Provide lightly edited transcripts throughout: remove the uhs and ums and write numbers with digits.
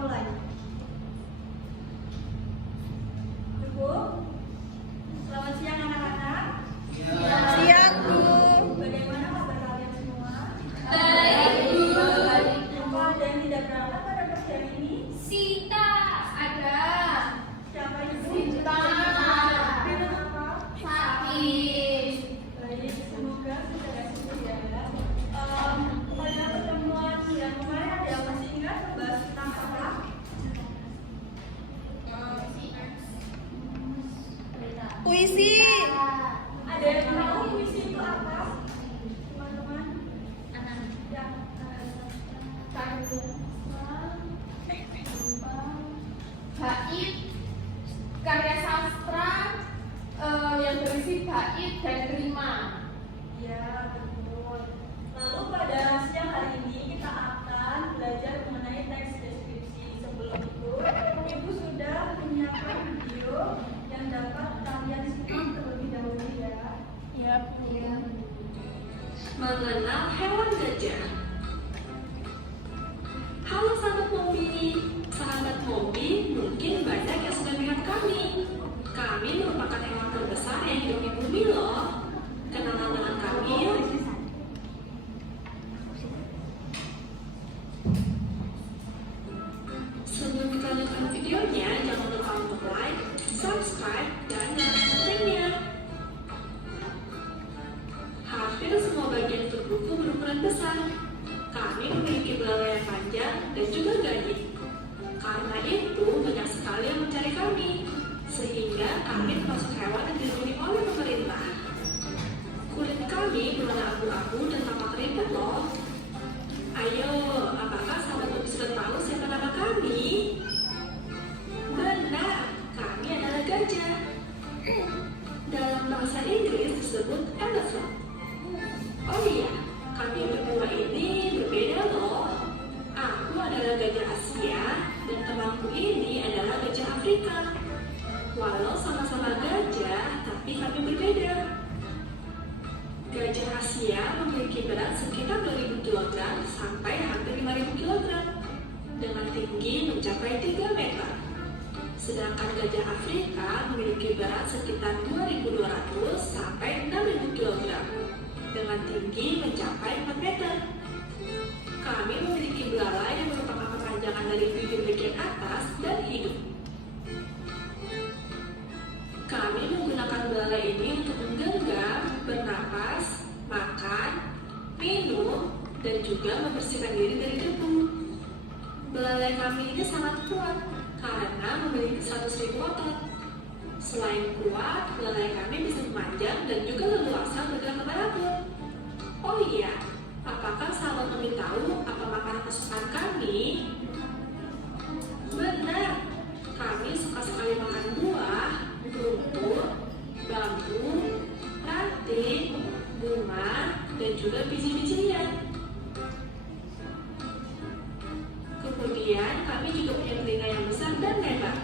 mulai. Ibu, selamat siang anak-anak. Siang, Bu. Bagaimana kabar kalian semua? Baik, Bu. Apa ada yang tidak berangkat pada pagi hari ini? Sita. Ada. Siapa itu? Sita. Kenapa? Sakit. Baik, semoga sudah sembuh ya. Pada pertemuan yang kemarin ada yang masih ingat membahas tentang apa? Puisi. Ada yang tahu puisi itu apa? Teman-teman? Ya. Bait karya sastra yang berisi bait dan rima. Ya, betul. Lalu pada siang hari ini kita akan belajar mengenai teks deskripsi. Sebelum itu, Ibu sudah menyiapkan video yang dapat kalian simak terlebih dahulu ya. Ya, Bu. Mengenal hewan gajah. Halo sahabat Mombi, mungkin banyak yang sudah melihat kami. Kami merupakan hewan terbesar yang hidup di bumi loh. Kenalan dengan kami yuk. Sebelum kita lanjutkan videonya, jangan lupa untuk like, subscribe, dan nyalakan loncengnya. Hampir semua bagian tubuhku berukuran besar. Kami memiliki belalai yang panjang dan juga gaji. Karena itu, banyak sekali yang mencari kami. Sehingga kami termasuk hewan yang dilindungi oleh pemerintah. Kulit kami berwarna abu-abu dan tampak keriput loh. Ayo, apakah sahabat Mombi sudah tahu siapa nama kami? Benar, kami adalah gajah. Dalam bahasa Inggris disebut elephant. Oh iya, kami berdua ini berbeda loh. Aku adalah gajah Asia dan temanku ini adalah gajah Afrika. Walau sama-sama gajah, tapi kami berbeda. Gajah Asia memiliki berat sekitar 2000 kg sampai hampir 5000 kg dengan tinggi mencapai 3 meter. Sedangkan gajah Afrika memiliki berat sekitar 2200 sampai 6000 kg dengan tinggi mencapai 4 meter. Kami memiliki belalai yang merupakan kepanjangan dari bibir bagian atas dan hidung. Kami menggunakan belalai ini untuk menggenggam, bernapas, makan, minum, dan juga membersihkan diri dari debu. Belalai kami ini sangat kuat karena memiliki 100.000 otot. Selain kuat, belalai kami bisa memanjang dan juga leluasa bergerak kemanapun. Oh iya, apakah sahabat Mombi tahu apa makanan kesukaan kami? Benar, kami suka sekali makan buah, rumput, bambu, ranting, bunga, dan juga biji-bijian. Kemudian kami juga punya telinga yang besar dan lebar.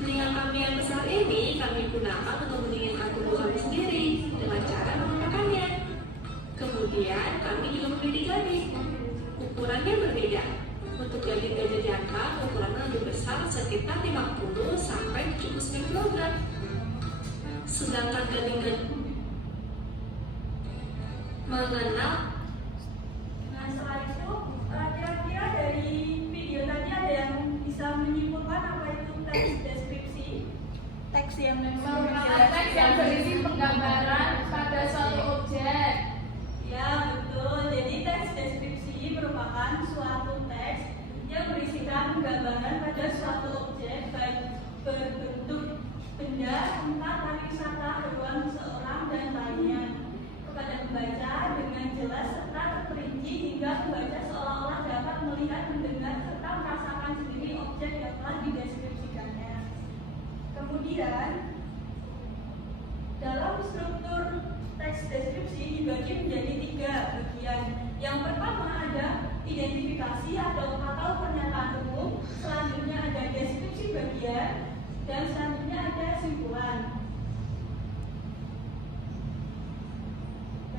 Telinga kami yang besar ini kami gunakan untuk mendinginkan tubuh kami sendiri dengan cara menggunakannya. Kemudian kami juga memiliki gading. Ukurannya berbeda. Untuk gading gajah jantan ukurannya lebih besar sekitar 50 sampai 79 kg. Sedangkan gading mengenal. Nah, setelah itu, kira-kira dari video tadi ada yang bisa menyimpulkan apa itu teks deskripsi? Teks yang memang Merupakan teks yang berisi penggambaran pada suatu objek. Ya, betul. Jadi teks deskripsi merupakan suatu teks yang berisikan gambaran pada suatu objek baik berbentuk benda, tempat, pariwisata, hewan, seorang, dan lainnya kepada pembaca dengan jelas serta terperinci hingga pembaca seolah-olah dapat melihat, mendengar, serta merasakan sendiri objek yang telah dideskripsikannya. Kemudian, dalam struktur teks deskripsi dibagi menjadi 3 bagian. Yang pertama ada identifikasi atau pernyataan umum, selanjutnya ada deskripsi bagian, dan selanjutnya ada simpulan.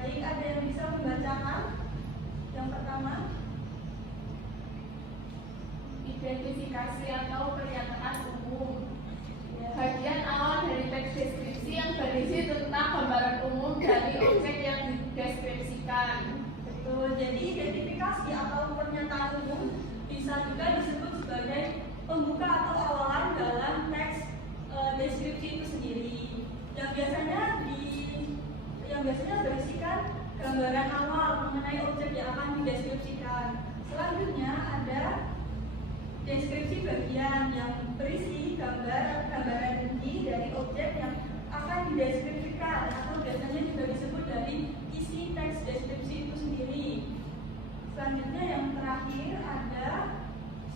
Baik, ada yang bisa membacakan? Yang pertama, identifikasi atau pernyataan umum. Bagian awal dari teks deskripsi yang berisi tentang gambaran umum dari objek yang dideskripsikan. Betul, jadi identifikasi atau pernyataan umum bisa juga disebut sebagai pembuka atau awalan dalam teks deskripsi itu sendiri. Yang biasanya berisikan gambaran awal mengenai objek yang akan dideskripsikan. Selanjutnya ada deskripsi bagian yang berisi gambaran inti dari objek yang akan dideskripsikan atau biasanya juga disebut dari isi teks deskripsi itu sendiri. Selanjutnya yang terakhir ada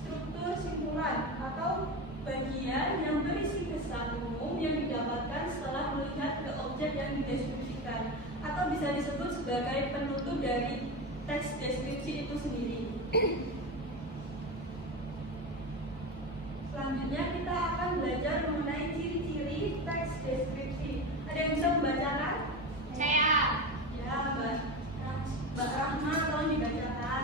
struktur simpulan atau bagian yang berisi kesan umum yang didapatkan setelah melihat ke objek yang dideskripsikan atau bisa disebut sebagai penutup dari teks deskripsi itu sendiri. Selanjutnya kita akan belajar mengenai ciri-ciri teks deskripsi. Ada yang bisa membacakan? Saya. Ya, Mbak Rahma, tolong dibacakan.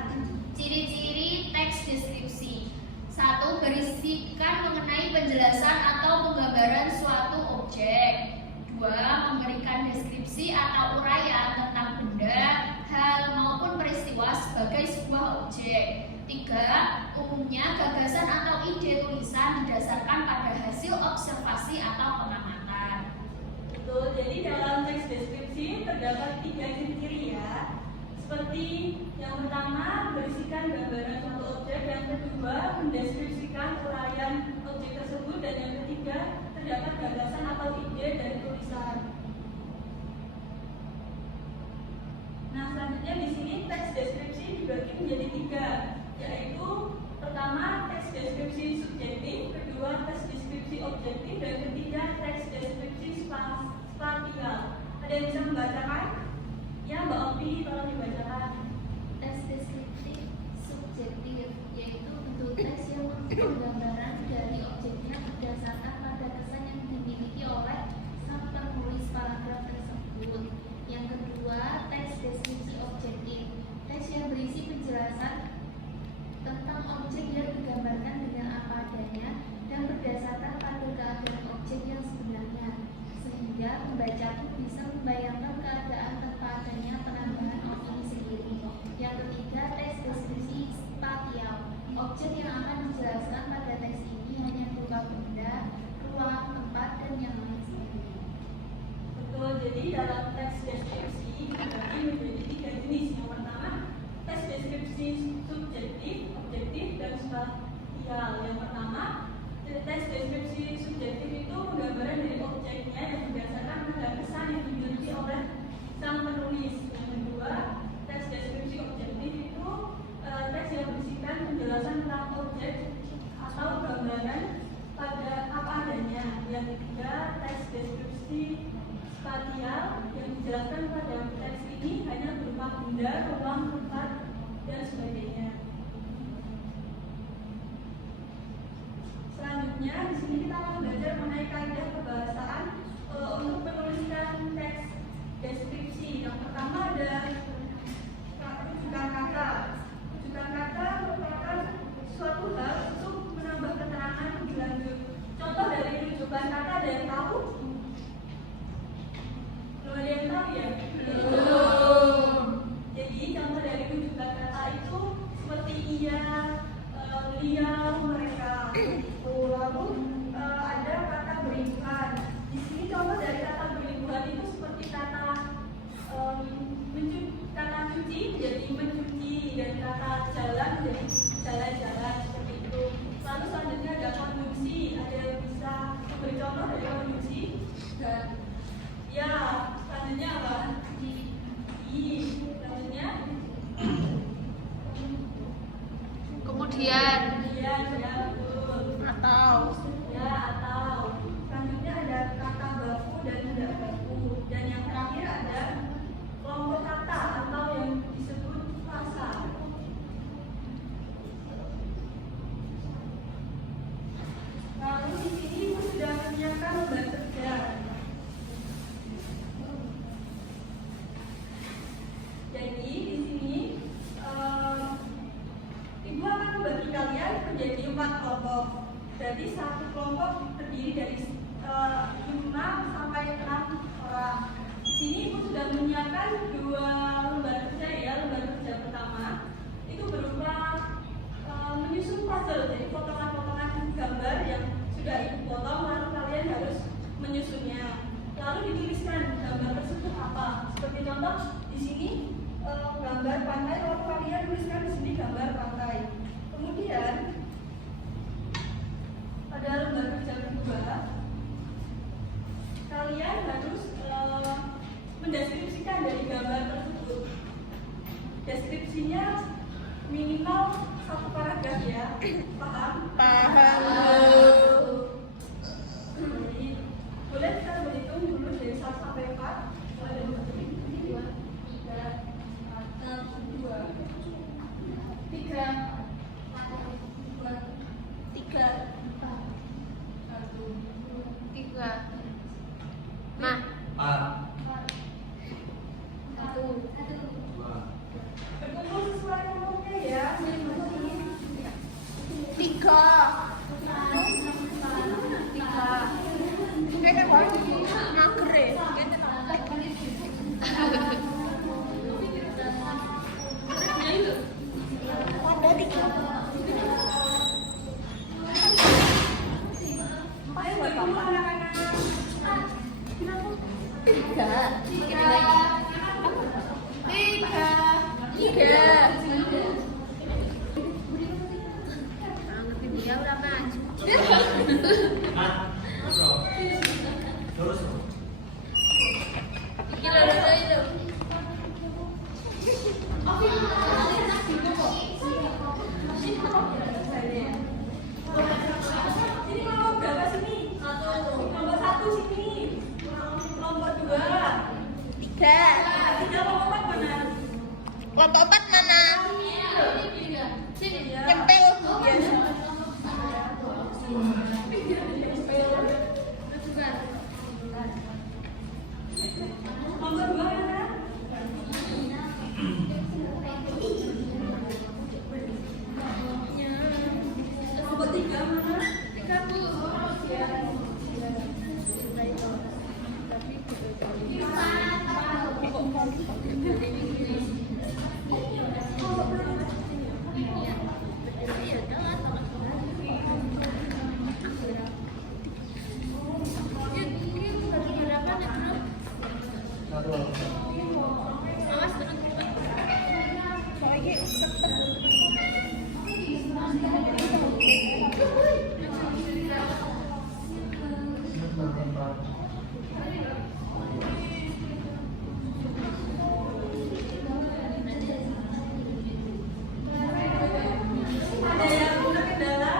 Ciri-ciri teks deskripsi. 1. Berisikan mengenai penjelasan atau penggambaran suatu objek. 2. Memberikan deskripsi atau uraian tentang benda, hal maupun peristiwa sebagai sebuah objek. 3. Umumnya gagasan atau ide tulisan didasarkan pada hasil observasi atau pengamatan. Betul, jadi dalam teks deskripsi terdapat 3 ciri-ciri ya. Seperti yang pertama berisikan gambaran suatu objek, yang kedua mendeskripsikan uraian objek tersebut, dan yang ketiga terdapat gagasan atau ide dari tulisan. Nah, selanjutnya di sini teks deskripsi dibagi menjadi 3, yaitu pertama teks deskripsi subjektif, kedua teks deskripsi objektif, dan ketiga teks deskripsi spasial. Ada yang bisa membacakan? Ya, Mbak Opi, tolong dibacakan. Teks deskripsi subjektif yaitu bentuk teks yang menggambarkan dari objeknya berdasarkan pada kesan yang dimiliki oleh sang penulis paragraf tersebut. Yang kedua, teks deskripsi objektif, teks yang berisi penjelasan tentang objek yang digambarkan dengan apa adanya dan berdasarkan pada keadaan objek yang sebenarnya, sehingga pembaca pun bisa membayangkan keadaan tanpa adanya penambahan opini sendiri. Yang ketiga, teks deskripsi spasial, objek yang akan dijelaskan pada teks ini hanya berupa benda, ruang, tempat, dan yang lain sebagainya. Betul, jadi dalam teks deskripsi dibagi menjadi 3 jenis. Yang pertama, teks deskripsi subjektif, objektif, dan spasial. Yang pertama, teks deskripsi subjektif itu penggambaran dari objeknya yang berdasarkan pada kesan yang dimiliki oleh sang penulis. Yang kedua, teks deskripsi objektif itu teks yang berisikan penjelasan tentang objek atau gambaran pada apa adanya. Yang ketiga, teks deskripsi spasial yang dijelaskan pada teks ini hanya berupa benda, ruang, tempat, dan sebagainya. Selanjutnya, di sini kita akan belajar mengenai kaidah kebahasaan untuk menuliskan teks deskripsi. Yang pertama ada rujukan kata. Rujukan kata merupakan suatu hal untuk menambah keterangan lebih lanjut. Contoh dari rujukan kata ada yang tahu? Belum ada yang tahu ya? Belum. Jadi contoh dari rujukan kata itu seperti iya, beliau, mereka. Lalu ada kata berimbuhan. Di sini contoh dari kata berimbuhan itu seperti kata cuci jadi mencuci, dan kata jalan jadi jalan-jalan, seperti itu. Lalu selanjutnya ada konjungsi. Ada yang bisa memberi contoh dari konjungsi? Ya, selanjutnya apa? Selanjutnya Kemudian ya, betul. atau Selanjutnya ada kata baku dan tidak baku, dan yang terakhir ada kelompok kata atau yang disebut frasa. Lalu di sini Ibu sudah menyiapkan lembar kerja. Jadi di sini Ibu akan membagi kalian menjadi 4 kelompok. Berarti satu kelompok terdiri dari 5 sampai 6 orang. Di sini Ibu sudah menyiapkan 2 lembar kerja ya. Lembar kerja pertama itu berupa menyusun puzzle, jadi potongan-potongan gambar yang sudah Ibu potong, lalu kalian harus menyusunnya. Lalu dituliskan gambar tersebut apa. Seperti contoh di sini gambar pantai, lalu kalian tuliskan di sini gambar pantai. Kemudian pada lembar kerja kedua, kalian harus mendeskripsikan dari gambar tersebut. Deskripsinya minimal 1 paragraf ya. Paham? Paham. Jadi, boleh kita berhitung dulu dari 1 sampai 4. Ada 2, 3, berkumpul sesuai kelompoknya ya. 3. Berkumpul anak-anak. Ini kelompok berapa sini? Kelompok 1 sini. Kelompok 2. 3 kelompok 4 mana? Kelompok 4 mana? Nyempil. Kelompok 2 mana? Kelompok 3 mana? Ada yang terkendala?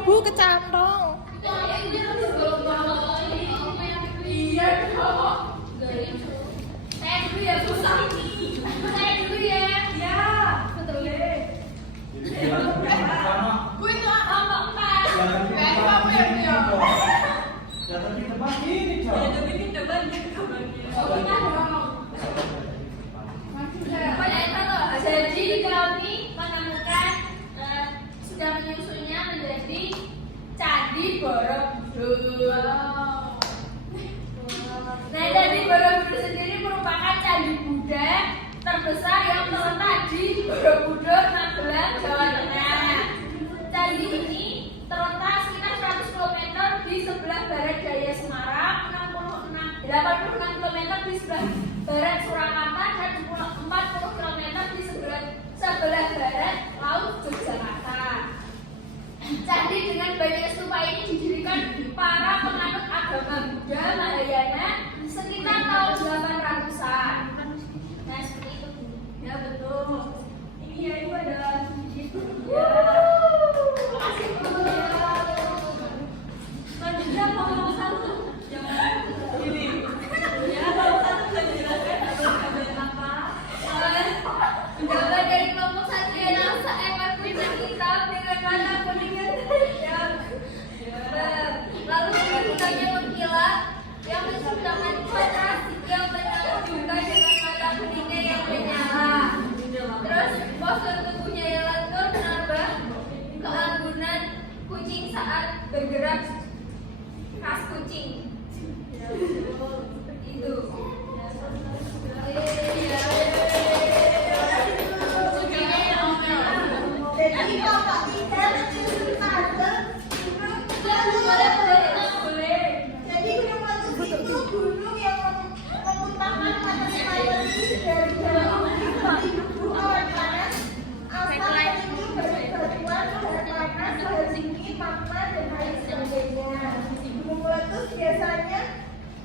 Bu kecantong. Iya dong. Saya dulu ya Bu. Saya dulu ya. Ya, betul deh. Bu itu apa? Ya, tapi kita coba lihat gambarnya. Jadi kami menemukan sudah menyusunnya menjadi Candi Borobudur. Nah, Candi Borobudur sendiri merupakan candi Buddha terbesar yang terletak di Borobudur, Magelang, Jawa Tengah. Candi ini terletak sekitar 100 km di sebelah barat daya Semarang, 86 km di sebelah barat Surakarta, dan 40 km di sebelah barat Laut Yogyakarta. Candi dengan banyak stupa ini didirikan para penganut agama Buddha Mahayana sekitar tahun 800-an. Nah, seperti itu. Ya, betul. Ini ya, itu adalah itu. Selanjutnya kelompok 1. Jangan ini. Ya, kelompok 1 bisa dijelaskan apa? Penjaga dari kelompok 1 adalah seekor kucing hitam dengan mata kuning yang tajam. Lalu kulitnya mengkilat yang menciptakan cahaya yang menyala juga dengan mata kuningnya yang menyala. Terus postur tubuhnya yang lentur menambah keanggunan kucing saat bergerak khas kucing. Seperti itu. Jadi Bapak tidak menyusun tante jadi Gunung Meletus itu gunung yang memuntahkan panas mayoritas dari dalam bumi awan panas, asap tinggi berbatuan, udara panas, suhu tinggi, magma dan lain sebagainya. Gunung Meletus biasanya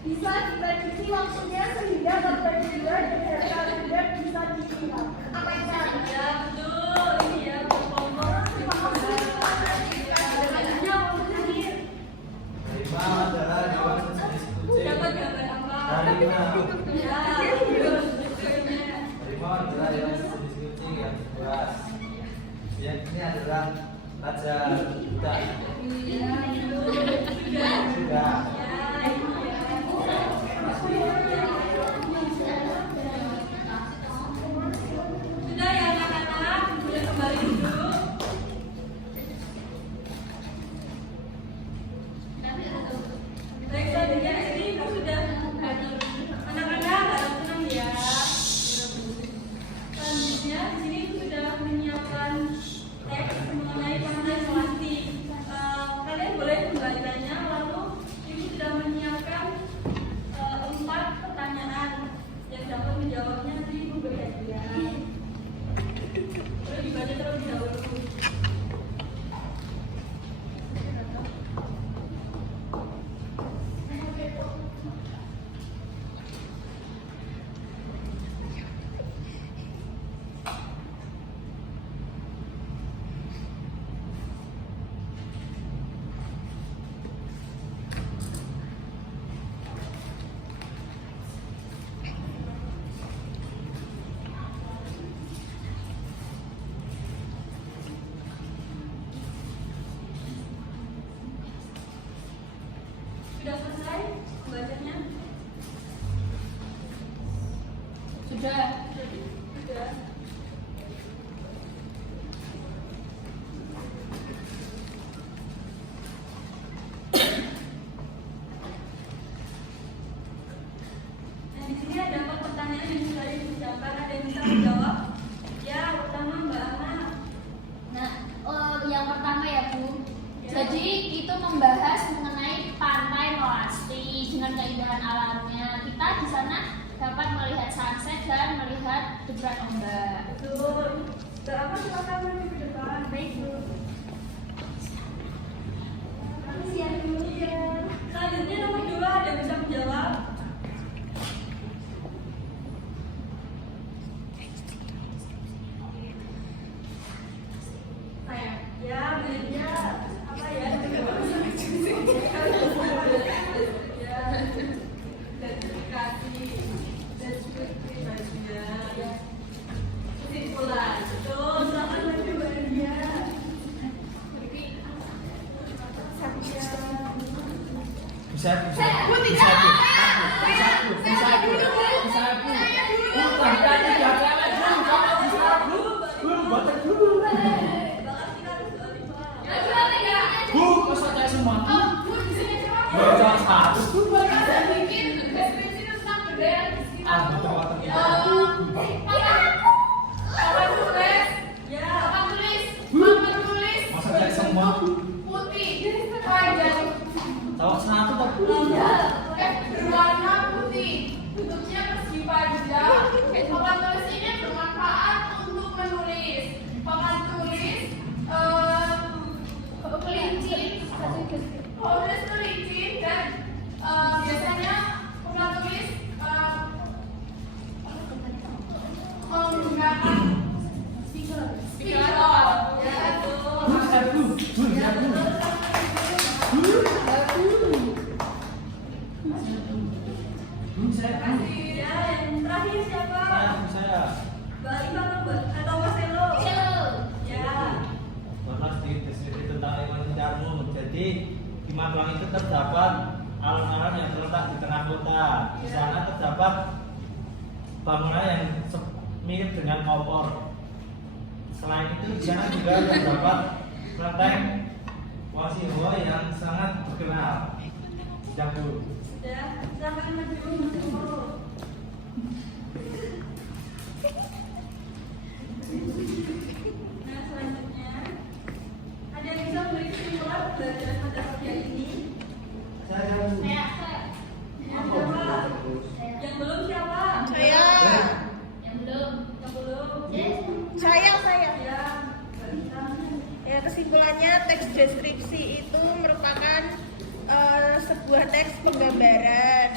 bisa diprediksi waktunya sehingga korban jiwa dan harta benda bisa dilihat. Apa yang Ya, betul. Ini ya, kelompok. Dapat gambar apa? Ya, ini adalah Raja Buddha. Sudah. Sudah selesai bacanya? Sudah. Sudah. Nah, di sini ada pertanyaan yang sudah diucapkan, ada yang bisa menjawab? Ya, pertama Mbak Ana. Nah, yang pertama ya Bu. Ya. Jadi itu membahas mengenai pantai Melasti dengan keindahan alamnya. Kita di sana dapat melihat sunset dan melihat deburan ombak. Betul. Mbak Ana silakan maju ke depan. Baik Bu. Iya. Selanjutnya nomor 2 ada yang bisa menjawab? Saya. Ya, benernya apa ya? Ya, deskripsi bajunya. Kesimpulan. Betul, selamat maju bajunya. Bisa aku. Bisa aku. Bisa aku. Bisa aku. Bukan tadi ya cewek dulu, kamu bisa aku. Dulu batak dulu. Bu, masa kayak semua? Jangan satu. Bikin deskripsi tentang budaya di sekitar. Ah, betul batak. Papan tulis. Ya. Papan tulis. Masa kayak semua? Putih. Panjang. Tahu satu tak? Berwarna putih. Bentuknya persegi panjang. Papan tulis ini bermanfaat untuk menulis. Papan tulis kelinci. Tulis kelinci dan biasanya papan tulis menggunakan speaker. Ya, betul. Bisa aku. Bisa aku. Bisa aku. Ya, yang terakhir siapa? Saya. Mbak Ima atau Mas Elo? Ya. Karena sedikit deskripsi tentang lingkungan sekitarmu. Jadi di Magelang itu terdapat alun-alun yang terletak di tengah kota. Di sana terdapat bangunan yang mirip dengan opor. Selain itu di sana juga terdapat kelenteng Wasiho yang sangat terkenal. Dahulu. Sudah, silakan maju Mas Elo. Nah, selanjutnya ada yang bisa memberi kesimpulan pembelajaran pada kuliah ini? Saya. Yang siapa? Yang belum siapa? Saya. Yang belum. Yang belum? Saya. Ya, Mbak Ina. Ya, kesimpulannya teks deskripsi itu merupakan sebuah teks penggambaran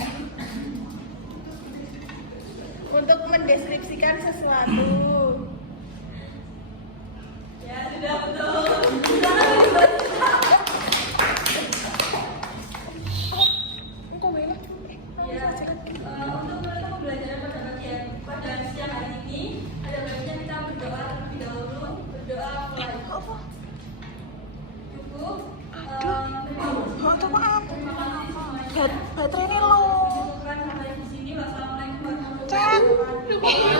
untuk mendeskripsikan sesuatu. Ya, sudah betul. Silakan dibaca. Ya, untuk menutup pembelajaran pada siang hari ini, ada baiknya kita berdoa terlebih dahulu. Berdoa mulai. Cukup. Terima kasih semuanya. Baterainya low. Cukupkan sampai di sini. Wassalamualaikum warahmatullahi wabarakatuh.